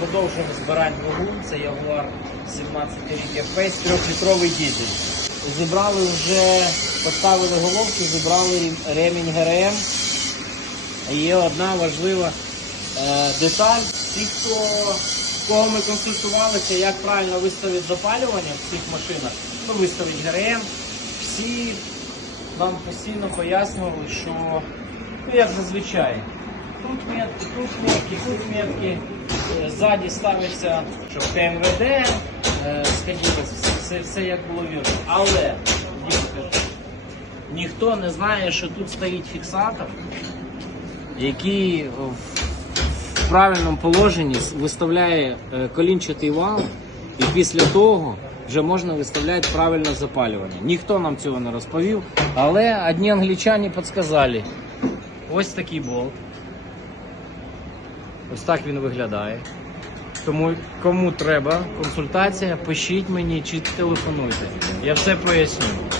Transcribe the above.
продовжуємо збирати двигун. Це Jaguar 17 рік F-Pace, 3-літровий дизель. Зібрали вже, поставили головки, зібрали ремінь ГРМ. Є одна важлива е, деталь. Ті, хто кого ми консультувалися, як правильно виставити запалювання в цих машинах, ну виставити ГРМ, всі нам постійно пояснювали, що ну як зазвичай. Тут метки, тут метки, тут метки. Ззаді ставиться, щоб КМВД, е, скажімо, все, все, як було вірно. Але ніхто не знає, що тут стоїть фіксатор, який в в правильному положенні виставляє е, колінчатий вал, і після того вже можна виставляти правильне запалювання. Ніхто нам цього не розповів, але одні англічані підказали. Ось такий болт. Ось так він виглядає. Тому кому треба консультація, пишіть мені чи телефонуйте. Я все поясню.